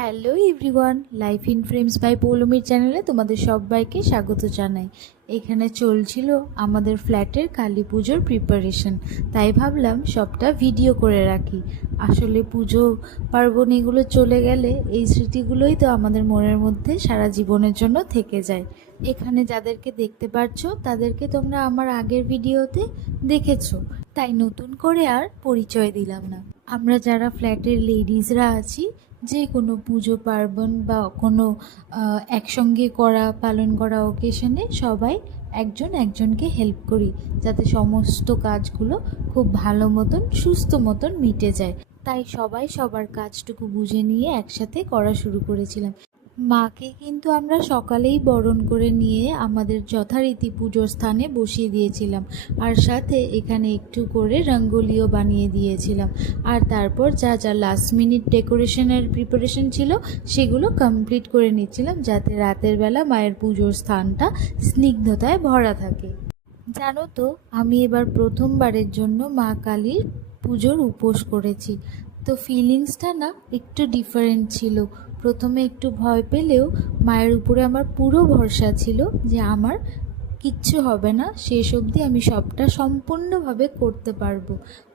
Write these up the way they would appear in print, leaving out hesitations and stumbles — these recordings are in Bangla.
Hello everyone, life in frames by পৌলমীর চ্যানেলে তোমাদের সবাইকে স্বাগত জানাই। এখানে চলছিল আমাদের ফ্ল্যাটের কালী পুজোর প্রিপারেশন, তাই ভাবলাম সবটা ভিডিও করে রাখি। আসলে পুজো পার্বণ এগুলো চলে গেলে এই স্মৃতিগুলোই তো আমাদের মনের মধ্যে সারা জীবনের জন্য থেকে যায়। এখানে যাদেরকে দেখতে পাচ্ছ তাদেরকে তোমরা আমার আগের ভিডিওতে দেখেছো, তাই নতুন করে আর পরিচয় দিলাম না। আমরা যারা ফ্ল্যাটের লেডিজরা আছি, যে কোনো পুজো পার্বণ বা কোনো একসঙ্গে পালন করা ওকেশনে সবাই একজন একজনকে হেল্প করি, যাতে সমস্ত কাজগুলো খুব ভালো মতন সুস্থ মতন মিটে যায়। তাই সবাই সবার কাজটুকু বুঝে নিয়ে একসাথে করা শুরু করেছিলাম। মাকে কিন্তু আমরা সকালেই বরণ করে নিয়ে আমাদের যথারীতি পুজোর স্থানে বসিয়ে দিয়েছিলাম, আর সাথে এখানে একটু করে রঙ্গোলিও বানিয়ে দিয়েছিলাম। আর তারপর যা যা লাস্ট মিনিট ডেকোরেশনের প্রিপারেশন ছিল সেগুলো কমপ্লিট করে নিচ্ছিলাম, যাতে রাতের বেলা মায়ের পুজোর স্থানটা স্নিগ্ধতায় ভরা থাকে। জানো তো, আমি এবার প্রথমবারের জন্য মা কালীর পুজোর উপোস করেছি। তো ফিলিংসটা না একটু ডিফারেন্ট ছিল। প্রথমে একটু ভয় পেলেও মায়ের উপরে আমার পুরো ভরসা ছিল যে আমার কিচ্ছু হবে না, শেষ অবধি আমি সবটা সম্পূর্ণভাবে করতে পারবো।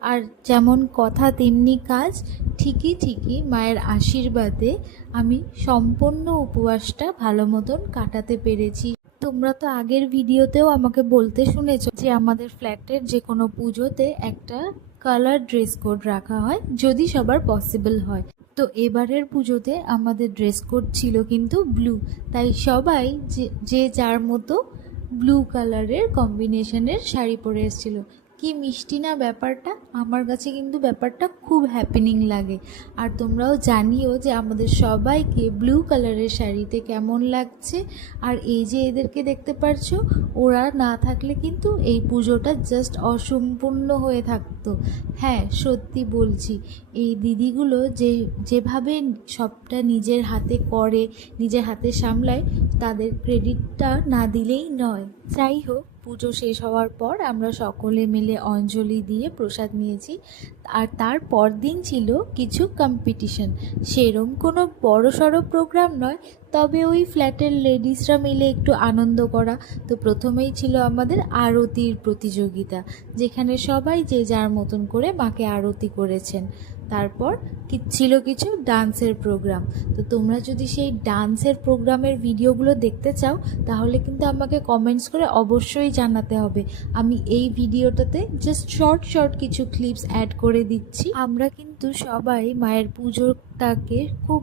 আর যেমন কথা তেমনি কাজ, ঠিকই মায়ের আশীর্বাদে আমি সম্পূর্ণ উপবাসটা ভালো মতন কাটাতে পেরেছি। তোমরা তো আগের ভিডিওতেও আমাকে বলতে শুনেছো যে আমাদের ফ্ল্যাটের যে কোনো পুজোতে একটা কালার ড্রেস কোড রাখা হয় যদি সবার পসিবল হয়। তো এবারের পুজোতে আমাদের ড্রেস কোড ছিল কিন্তু ব্লু, তাই সবাই যে যার মতো ব্লু কালারের কম্বিনেশনের শাড়ি পরে এসেছিল। কি মিষ্টি না ব্যাপারটা, আমার কাছে কিন্তু ব্যাপারটা খুব হ্যাপেনিং লাগে। আর তোমরাও জানিও যে আমাদের সবাইকে ব্লু কালারের শাড়িতে কেমন লাগছে। আর এই যে এদেরকে দেখতে পারছো, ওরা না থাকলে কিন্তু এই পুজোটা জাস্ট অসম্পূর্ণ হয়ে থাকতো। হ্যাঁ, সত্যি বলছি, এই দিদিগুলো যেভাবে সবটা নিজের হাতে করে, নিজের হাতে সামলায়, তাদের ক্রেডিটটা না দিলেই নয়। যাই হোক, পুজো শেষ হওয়ার পর আমরা সকলে মিলে অঞ্জলি দিয়ে প্রসাদ নিয়েছি। আর তার পরদিন ছিল কিছু কম্পিটিশন। সেরম কোনো বড় সড়ো প্রোগ্রাম নয়, তবে ওই ফ্ল্যাটের লেডিসরা মিলে একটু আনন্দ করা। তো প্রথমেই ছিল আমাদের আরতির প্রতিযোগিতা, যেখানে সবাই যে যার মতন করে মাকে আরতি করেছেন। তারপর ছিল কিছু ডান্সের প্রোগ্রাম। তো তোমরা যদি সেই ডান্সের প্রোগ্রামের ভিডিওগুলো দেখতে চাও, তাহলে কিন্তু আমাকে কমেন্টস করে অবশ্যই জানাতে হবে। আমি এই ভিডিওটাতে জাস্ট শর্ট কিছু ক্লিপস অ্যাড করে দিচ্ছি। আমরা কিন্তু সবাই মায়ের পুজোটাকে খুব